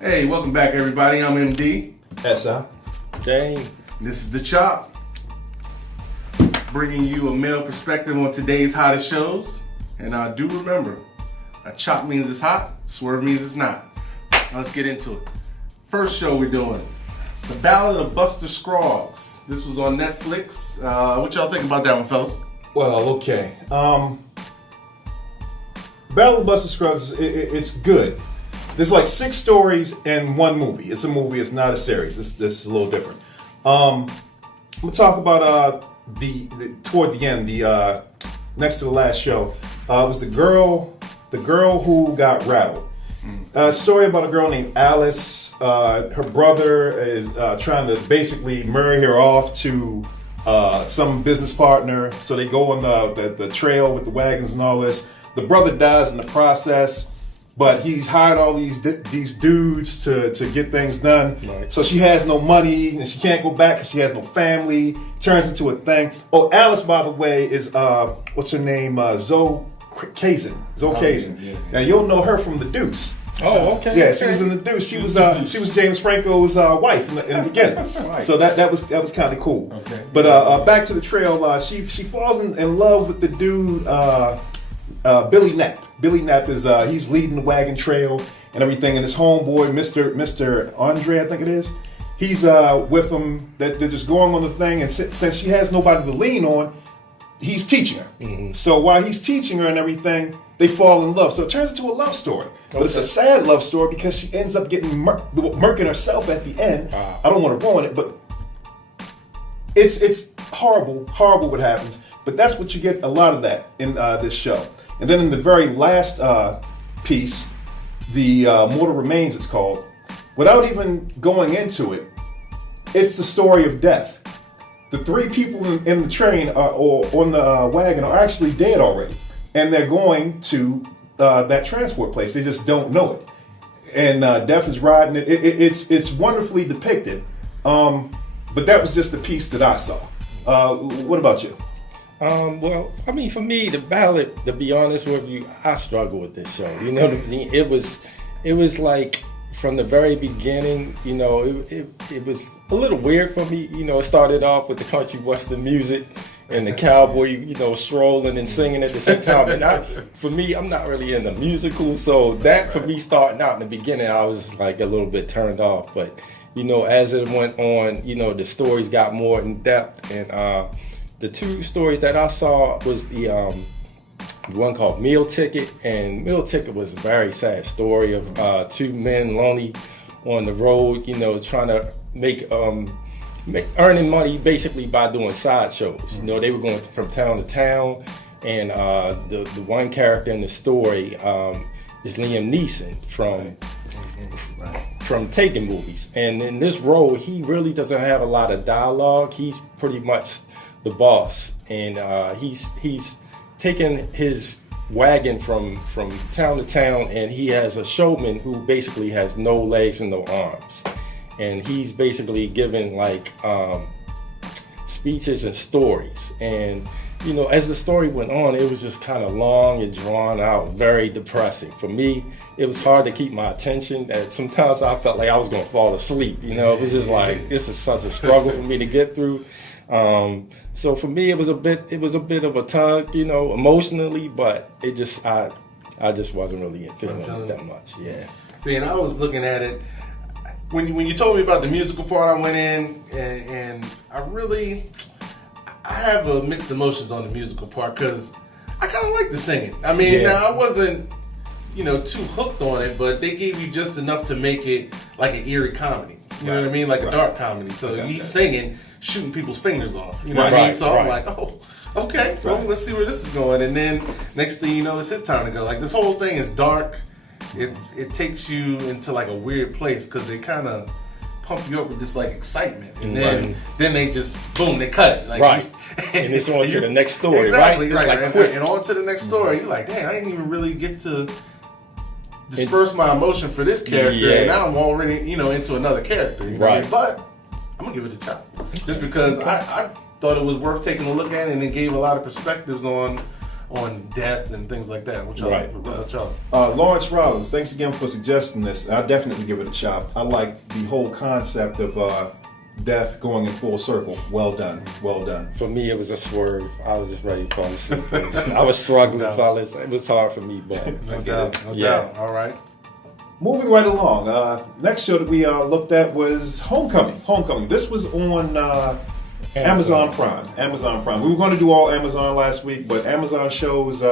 Hey, welcome back, everybody. I'm MD. SI. Jane. This is The Chop, bringing you a male perspective on today's hottest shows. And do remember, a chop means it's hot, swerve means it's not. Now let's get into it. First show we're doing, The Ballad of Buster Scroggs. This was on Netflix. What y'all think about that one, fellas? Well, okay. Ballad of Buster Scruggs, it's good. There's like 6 stories in one movie. It's a movie, it's not a series. This is a little different. We'll talk about toward the end, next to the last show. It was the girl who got rattled. A story about a girl named Alice. Her brother is trying to basically marry her off to some business partner. So they go on the trail with the wagons and all this. The brother dies in the process, but he's hired all these dudes to get things done. Right. So she has no money and she can't go back because she has no family. Turns into a thing. Oh, Alice, by the way, is what's her name? Zoe Kazan. Yeah. Now you'll know her from The Deuce. Oh, okay. Yeah, she was in The Deuce. She was James Franco's wife in the beginning. Right. So that was kind of cool. Okay. But back to the trail. She falls in love with the dude Billy Knapp. Billy Knapp is he's leading the wagon trail and everything, and his homeboy Mr. Andre, I think it is. He's with him. That they're just going on the thing, and since she has nobody to lean on, he's teaching her. Mm-hmm. So while he's teaching her and everything, they fall in love. So it turns into a love story. But it's a sad love story because she ends up getting murking herself at the end. Wow. I don't want to ruin it, but it's horrible what happens. But that's what you get, a lot of that in this show. And then in the very last piece, the Mortal Remains, it's called, without even going into it, it's the story of death. The 3 people in the train or on the wagon are actually dead already. And they're going to that transport place. They just don't know it. And death is riding it. It's wonderfully depicted. But that was just a piece that I saw. What about you? Well, I mean, for me, the Ballad, to be honest with you, I struggle with this show. You know, it was like from the very beginning, you know, it was a little weird for me. You know, it started off with the country western music and the cowboy, you know, strolling and singing at the same time. And for me, I'm not really into musical, so that for me starting out in the beginning, I was like a little bit turned off. But you know, as it went on, you know, the stories got more in depth, and the 2 stories that I saw was the one called Meal Ticket, and Meal Ticket was a very sad story of 2 men lonely on the road, you know, trying to make earning money basically by doing sideshows. Mm-hmm. You know, they were going from town to town, and the one character in the story is Liam Neeson from Taken movies, and in this role, he really doesn't have a lot of dialogue. He's pretty much the boss, and he's taken his wagon from town to town, and he has a showman who basically has no legs and no arms, and he's basically giving like speeches and stories. And you know, as the story went on, it was just kind of long and drawn out, very depressing. For me, it was hard to keep my attention. That sometimes I felt like I was going to fall asleep. You know, it was just like, this is such a struggle for me to get through. So for me, it was a bit of a tug, you know, emotionally, but I just wasn't really feeling it that much. Yeah. See, and I was looking at it when you told me about the musical part. I went in and I have a mixed emotions on the musical part because I kind of like the singing. I mean, now I wasn't, you know, too hooked on it, but they gave you just enough to make it like an eerie comedy. You know what I mean? Like a dark comedy. So he's singing, shooting people's fingers off. You know what I mean? So I'm like, oh, okay, well, let's see where this is going. And then next thing you know, it's his time to go. Like, this whole thing is dark. It takes you into like a weird place because they kind of pump you up with this like excitement, and then they just boom, they cut it. Like, and it's on to the next story. Exactly, right. Like, and on to the next story. You're like, dang, I didn't even really get to disperse my emotion for this character, and now I'm already, you know, into another character. You know what I mean? But I'm gonna give it a shot, just because I thought it was worth taking a look at, and it gave a lot of perspectives on on death and things like that. Which Right. Lawrence Rollins, thanks again for suggesting this. I'll definitely give it a shot. I like the whole concept of death going in full circle. Well done. Well done. For me, it was a swerve. I was just ready to fall asleep. I was struggling, fellas. It was hard for me, but No doubt. All right. Moving right along. Next show that we looked at was Homecoming. Homecoming. This was on Amazon Prime. Amazon Prime. We were going to do all Amazon last week, but Amazon shows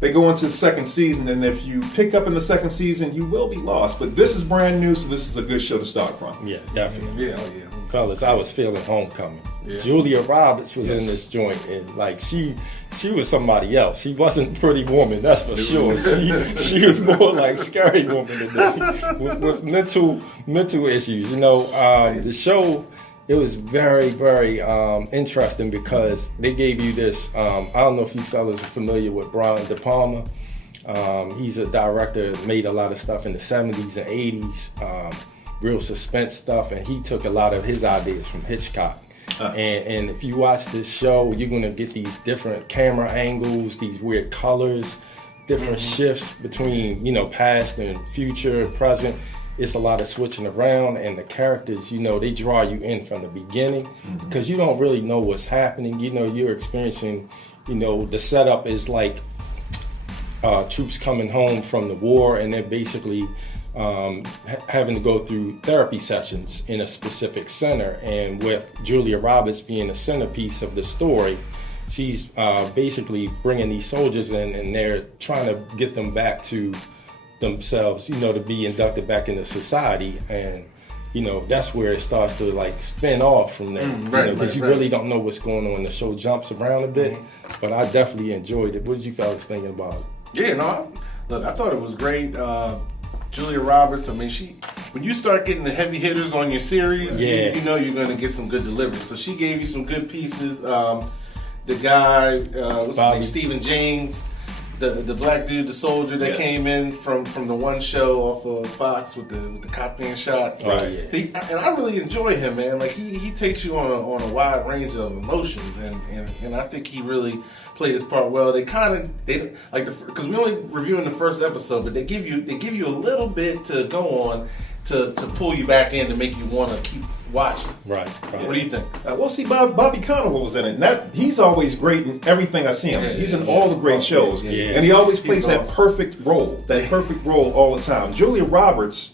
they go into the second season, and if you pick up in the second season, you will be lost. But this is brand new, so this is a good show to start from. Yeah, definitely. Yeah. Fellas, I was feeling Homecoming. Yeah. Julia Roberts was in this joint, and like she was somebody else. She wasn't Pretty Woman, that's for sure. She was more like Scary Woman in this, with mental issues. The show. It was very, very interesting because they gave you this. I don't know if you fellas are familiar with Brian De Palma. He's a director, made a lot of stuff in the 70s and 80s, real suspense stuff, and he took a lot of his ideas from Hitchcock. And if you watch this show, you're going to get these different camera angles, these weird colors, different shifts between, past and future and present. It's a lot of switching around, and the characters, they draw you in from the beginning because you don't really know what's happening. You're experiencing, the setup is like troops coming home from the war, and they're basically having to go through therapy sessions in a specific center. And with Julia Roberts being the centerpiece of the story, she's basically bringing these soldiers in, and they're trying to get them back to themselves, to be inducted back into society. And that's where it starts to like spin off from there, because you really don't know what's going on. The show jumps around a bit, but I definitely enjoyed it. What did you fellas thinking about it? Yeah, look, I thought it was great. Julia Roberts, I mean, when you start getting the heavy hitters on your series, you know you're going to get some good delivery. So she gave you some good pieces. The guy, what's his name, Stephen James, the black dude, the soldier that came in from the one show off of Fox with the cop being shot. Right. And I really enjoy him, man. Like he takes you on a wide range of emotions, and I think he really played his part well. Because we only reviewing the first episode, but they give you a little bit to go on to pull you back in to make you want to keep watching. Right. What do you think? See, Bobby Cannavale was in it. And he's always great in everything I see him. He's in all the great shows. Yeah. And he always plays that perfect role. Perfect role all the time. Julia Roberts,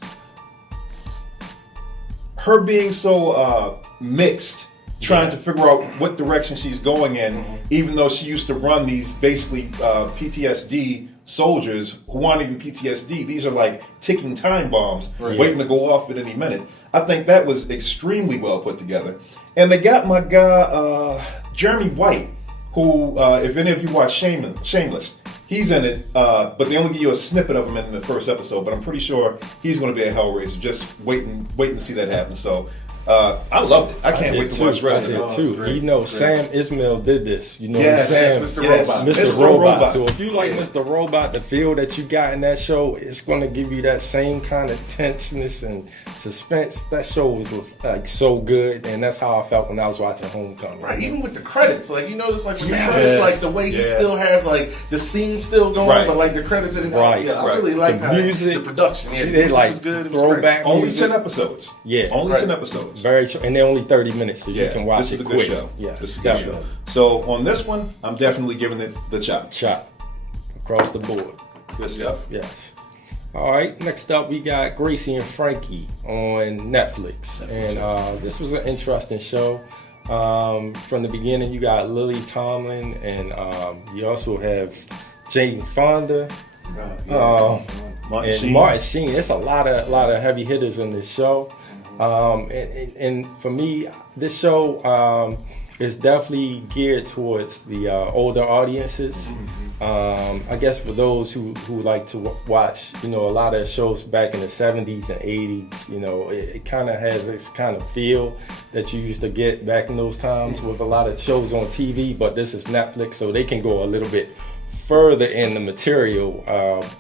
her being so mixed, trying to figure out what direction she's going in, even though she used to run these basically PTSD soldiers who aren't even PTSD. These are like ticking time bombs waiting to go off at any minute. I think that was extremely well put together. And they got my guy, Jeremy White, who, if any of you watch Shameless, he's in it, but they only give you a snippet of him in the first episode, but I'm pretty sure he's going to be a Hellraiser. Just waiting to see that happen. So I loved it. I can't wait to watch the rest of it. Too. Sam Ismail did this. Mr. Robot. Mr. Robot. So if you like Mr. Robot, the feel that you got in that show, it's going to give you that same kind of tenseness and suspense. That show was like so good, and that's how I felt when I was watching Homecoming. Right, even with the credits, like you notice, like with the credits, like the way he still has like the scene still going, but like the credits and I really like the music, the production. Yeah, it like was good. Throwback. Only 10 episodes. Yeah, only 10 episodes. Very short, and they're only 30 minutes, so you can watch this is it a quick. Good show. Yeah, this is a good show. So on this one, I'm definitely giving it the chop. Chop across the board. Good stuff. Yeah. All right. Next up, we got Gracie and Frankie on Netflix, and this was an interesting show. From the beginning, you got Lily Tomlin, and you also have Jane Fonda. Martin Sheen. There's a lot of heavy hitters in this show. And for me, this show is definitely geared towards the older audiences. I guess for those who like to watch, a lot of shows back in the 70s and 80s, it kind of has this kind of feel that you used to get back in those times with a lot of shows on TV, but this is Netflix, so they can go a little bit further in the material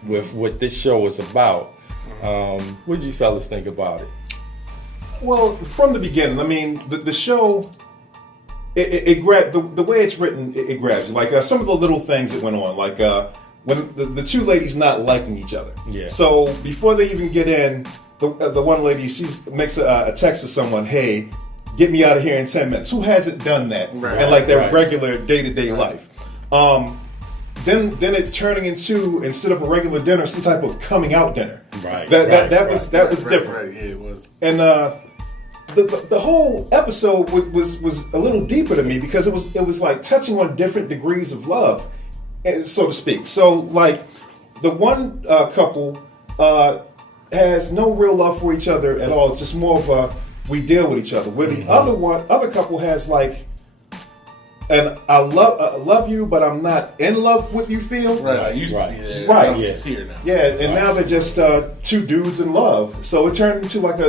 with what this show is about. What did you fellas think about it? Well, from the beginning, I mean, the show, it grabbed the way it's written. It grabs you. Like some of the little things that went on, like when the two ladies not liking each other. Yeah. So before they even get in, the one lady makes a text to someone, "Hey, get me out of here in 10 minutes." Who hasn't done that in like their regular day-to-day life? Then it turning into, instead of a regular dinner, some type of coming out dinner. That was different. Right, yeah, it was. And the whole episode was a little deeper to me because it was like touching on different degrees of love, so to speak. So like the one couple has no real love for each other at all. It's just more of a we deal with each other. Where the other couple has like, and I love you, but I'm not in love with you. Feel right. I used to be there. Right. It's here now. Yeah, and now they're just two dudes in love. So it turned into like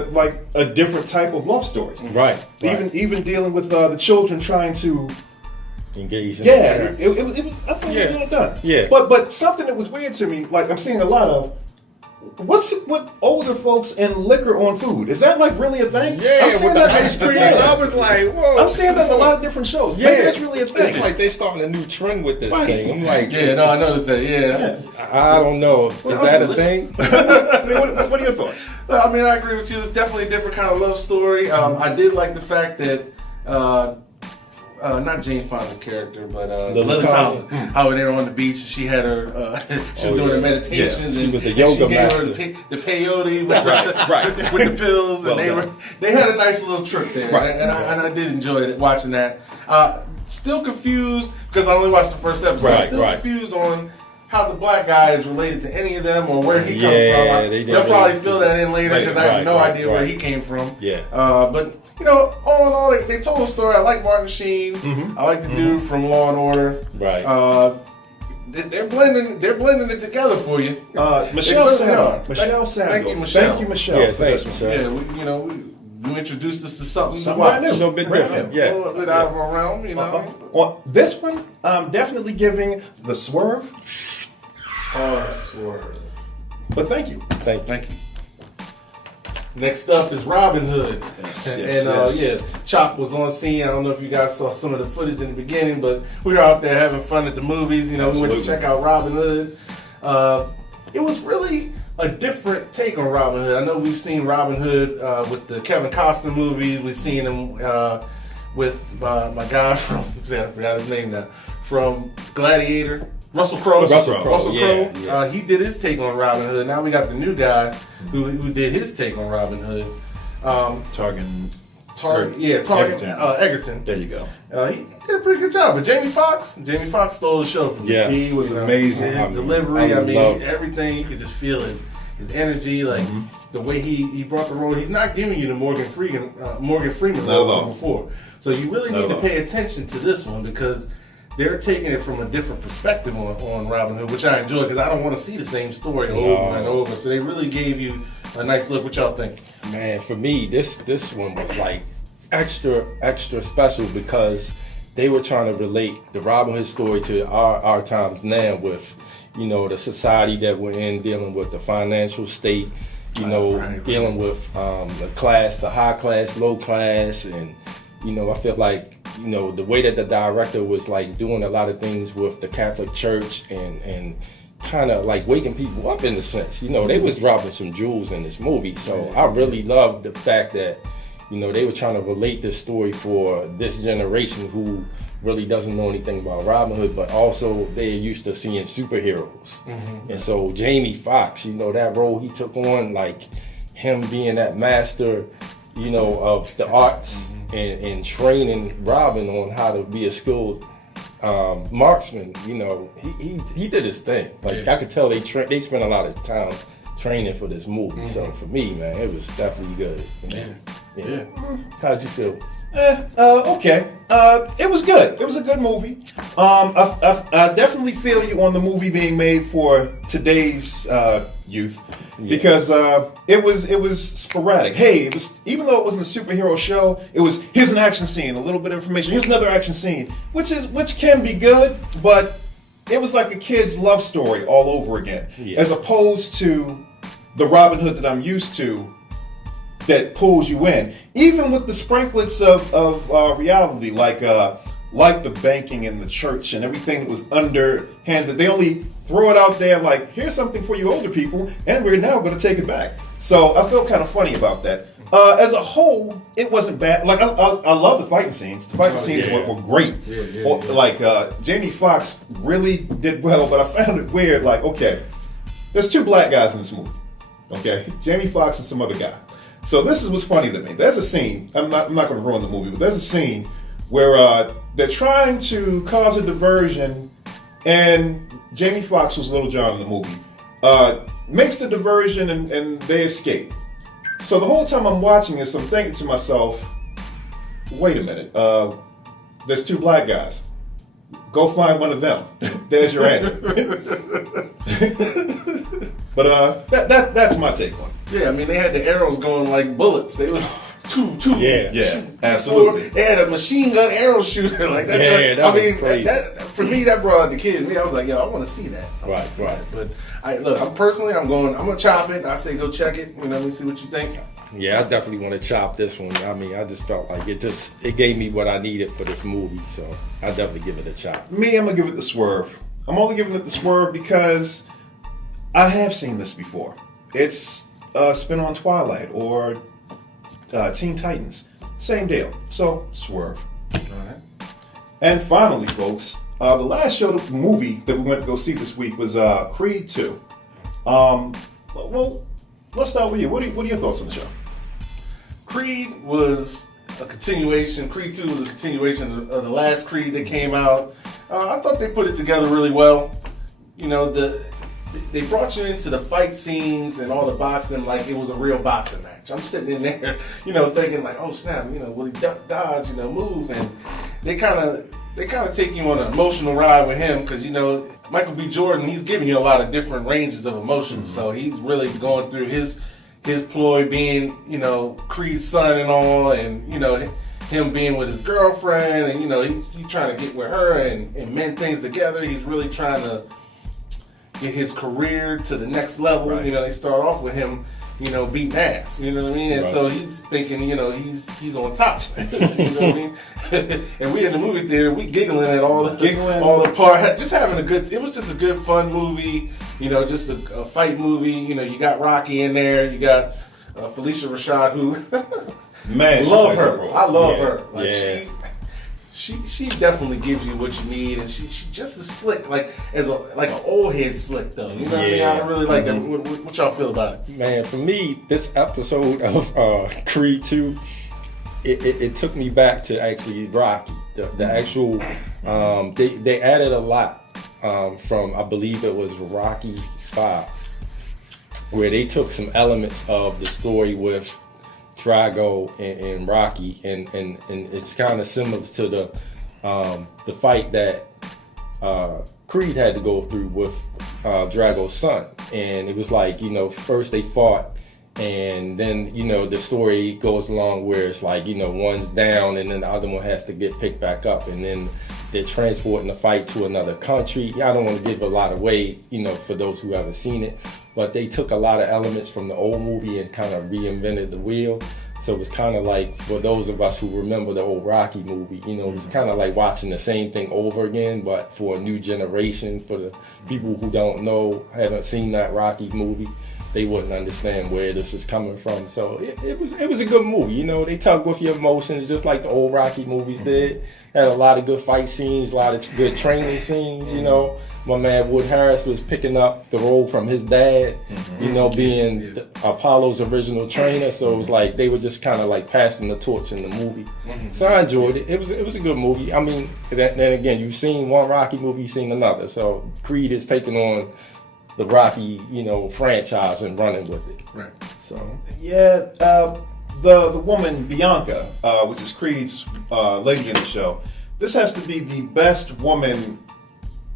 a different type of love story. Right. Even dealing with the children trying to engage. Yeah, it was. I thought it was well done. Yeah. But something that was weird to me, like I'm seeing a lot of. What's with older folks and liquor on food? Is that like really a thing? Yeah, I'm seeing with that the ice cream. I was like, whoa. I'm seeing that in a lot of different shows. Yeah, maybe that's really a thing. It's like they starting a new trend with this thing. I'm like, yeah, no, I noticed that. Yeah, I don't know. Is that a thing? What are your thoughts? I mean, I agree with you. It's definitely a different kind of love story. I did like the fact that. Not Jane Fonda's character, but Lily Tomlin. How they were on the beach, she had her, she was doing her meditations. Yeah. She was the and yoga she master. gave her the peyote with the pills, and they had a nice little trip there, and I did enjoy it watching that. Still confused because I only watched the first episode. Still confused on how the black guy is related to any of them or where he comes from. They'll probably fill that in later because I have no idea where he came from. Yeah, but. You know, all in all, they told a story. I like Martin Sheen. I like the dude from Law and Order. Right. They're blending it together for you. Michelle Sandler. Thank you, Michelle. Thank you, Michelle. Yeah, thanks, Michelle. Yeah, you introduced us to something brand new. A little bit different. A little bit out of our realm, you know. Well, this one, I'm definitely giving the Swerve. Swerve. But thank you. Thank you. Next up is Robin Hood. Yes. Chop was on scene. I don't know if you guys saw some of the footage in the beginning, but we were out there having fun at the movies. You know, we went to check out Robin Hood. It was really a different take on Robin Hood. I know we've seen Robin Hood with the Kevin Costner movies. We've seen him with my guy from, I forgot his name now, from Gladiator. Russell Crowe. Yeah. He did his take on Robin Hood. Now we got the new guy who did his take on Robin Hood. Egerton. There you go. He did a pretty good job. But Jamie Foxx stole the show from me. Yes. He was amazing. His delivery, everything. You could just feel his energy, like the way he brought the role. He's not giving you the Morgan Freeman role from before. So you really need to pay attention to this one because they're taking it from a different perspective on Robin Hood, which I enjoy because I don't want to see the same story over and over. So they really gave you a nice look. What y'all think? Man, for me, this one was like extra special because they were trying to relate the Robin Hood story to our times now with, you know, the society that we're in, dealing with the financial state, dealing with the class, the high class, low class, and I feel like, the way that the director was like doing a lot of things with the Catholic Church and kind of like waking people up in a sense. They was dropping some jewels in this movie. So I really loved the fact that, they were trying to relate this story for this generation who really doesn't know anything about Robin Hood, but also they're used to seeing superheroes. And so Jamie Foxx, that role he took on, like him being that master, of the arts and training Robin on how to be a skilled marksman, he did his thing. Like I could tell they spent a lot of time training for this movie. So for me, man, it was definitely good. Yeah. How'd you feel? Okay. It was good. It was a good movie. I definitely feel you on the movie being made for today's youth because it was sporadic. Hey, it was, even though it wasn't a superhero show, it was here's an action scene, a little bit of information. Here's another action scene, which can be good, but it was like a kid's love story all over again, as opposed to the Robin Hood that I'm used to. that pulls you in, even with the sprinklets of reality, like the banking and the church and everything that was underhanded. They only throw it out there like, here's something for you older people, and we're now going to take it back. So I feel kind of funny about that. As a whole, it wasn't bad. Like I love the fighting scenes. The fighting scenes were great. Like Jamie Foxx really did well, but I found it weird. Like, okay, there's 2 black guys in this movie. Okay, Jamie Foxx and some other guy. So this is what's funny to me. There's a scene. I'm not going to ruin the movie, but there's a scene where they're trying to cause a diversion, and Jamie Foxx, who's Little John in the movie, makes the diversion and they escape. So the whole time I'm watching this, I'm thinking to myself, wait a minute, there's 2 black guys. Go find one of them. There's your answer. But that's my take on it. Yeah, I mean, they had the arrows going like bullets. They was two. Yeah, absolutely. They had a machine gun arrow shooter like that. Yeah, that was crazy. That, for me, that brought out the kid in me. I was like, yo, I want to see that. Right. But I'm gonna chop it. I say go check it. Let me see what you think. Yeah, I definitely want to chop this one. I mean, I just felt like it gave me what I needed for this movie, so I definitely give it a chop. Me, I'm gonna give it the Swerve. I'm only giving it the Swerve because I have seen this before. It's spin on Twilight or Teen Titans. Same deal. So, Swerve. All right. And finally, folks, the last movie that we went to go see this week was Creed 2. Well, let's start with you. What are your thoughts on the show? Creed was a continuation. Creed 2 was a continuation of the last Creed that came out. I thought they put it together really well. They brought you into the fight scenes and all the boxing like it was a real boxing match. I'm sitting in there, thinking like, oh snap, will he dodge, move, and they kind of take you on an emotional ride with him because Michael B. Jordan, he's giving you a lot of different ranges of emotions. So he's really going through his ploy being, Creed's son and all, and him being with his girlfriend, and he's trying to get with her and mend things together. He's really trying to get his career to the next level. Right. They start off with him, beating ass. You know what I mean? And so he's thinking, he's on top. You know what I mean? And we in the movie theater, we giggling at all the part, just having a good. It was just a good fun movie. Just a fight movie. You got Rocky in there. You got Felicia Rashad, who Man, love her. I love her. Like yeah. She definitely gives you what you need, and she just as slick, like an old head slick though. You know what I mean? I really like that. What y'all feel about it? Man, for me, this episode of Creed 2, it took me back to actually Rocky. The actual they added a lot from, I believe it was Rocky 5, where they took some elements of the story with Drago and Rocky, and it's kind of similar to the fight that Creed had to go through with Drago's son. And it was like, first they fought, and then the story goes along where it's like, one's down and then the other one has to get picked back up, and then they're transporting the fight to another country. I don't want to give a lot away, for those who haven't seen it, but they took a lot of elements from the old movie and kind of reinvented the wheel. So it was kind of like, for those of us who remember the old Rocky movie, it was kind of like watching the same thing over again, but for a new generation. For the people who don't know, haven't seen that Rocky movie, they wouldn't understand where this is coming from. So it was a good movie. They tug with your emotions just like the old Rocky movies did. Had a lot of good fight scenes, a lot of good training scenes. My man Wood Harris was picking up the role from his dad, being Apollo's original trainer. So it was like they were just kind of like passing the torch in the movie. So I enjoyed it. It was a good movie. I mean, then again, you've seen one Rocky movie, you've seen another. So Creed is taking on the Rocky, franchise and running with it. Right. So yeah, the woman Bianca, which is Creed's lady in the show, this has to be the best woman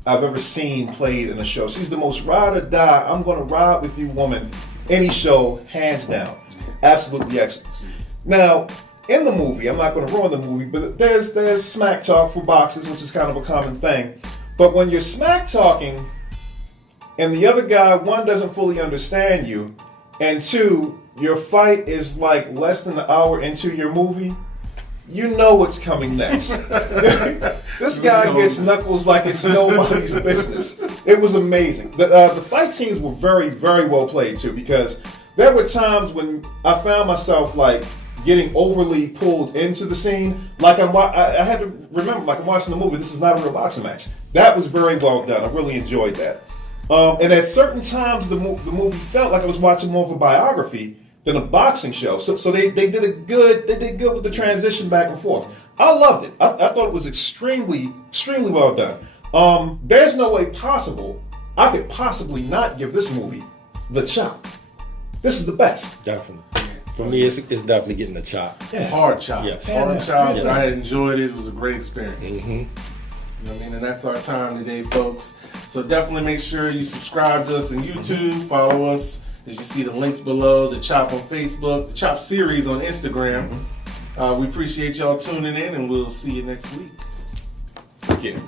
I've ever seen played in a show. She's the most ride or die, I'm going to ride with you woman, any show, hands down. Absolutely excellent. Now, in the movie, I'm not going to ruin the movie, but there's smack talk for boxers, which is kind of a common thing. But when you're smack talking and the other guy, one, doesn't fully understand you, and two, your fight is like less than an hour into your movie, you know what's coming next. This guy gets knuckles like it's nobody's business. It was amazing. The fight scenes were very, very well played too, because there were times when I found myself like getting overly pulled into the scene. Like I had to remember, like I'm watching the movie. This is not a real boxing match. That was very well done. I really enjoyed that. And at certain times, the movie felt like I was watching more of a biography than a boxing show. So they did good with the transition back and forth. I loved it. I thought it was extremely well done. There's no way possible I could possibly not give this movie the chop. This is the best. Definitely. For me, it's definitely getting the chop. Yeah. Hard chop. Yes. Hard chops. Yes. I enjoyed it. It was a great experience. Mm-hmm. You know what I mean? And that's our time today, folks. So definitely make sure you subscribe to us on YouTube. Follow us as you see the links below. The Chop on Facebook. The Chop series on Instagram. We appreciate y'all tuning in, and we'll see you next week. Yeah.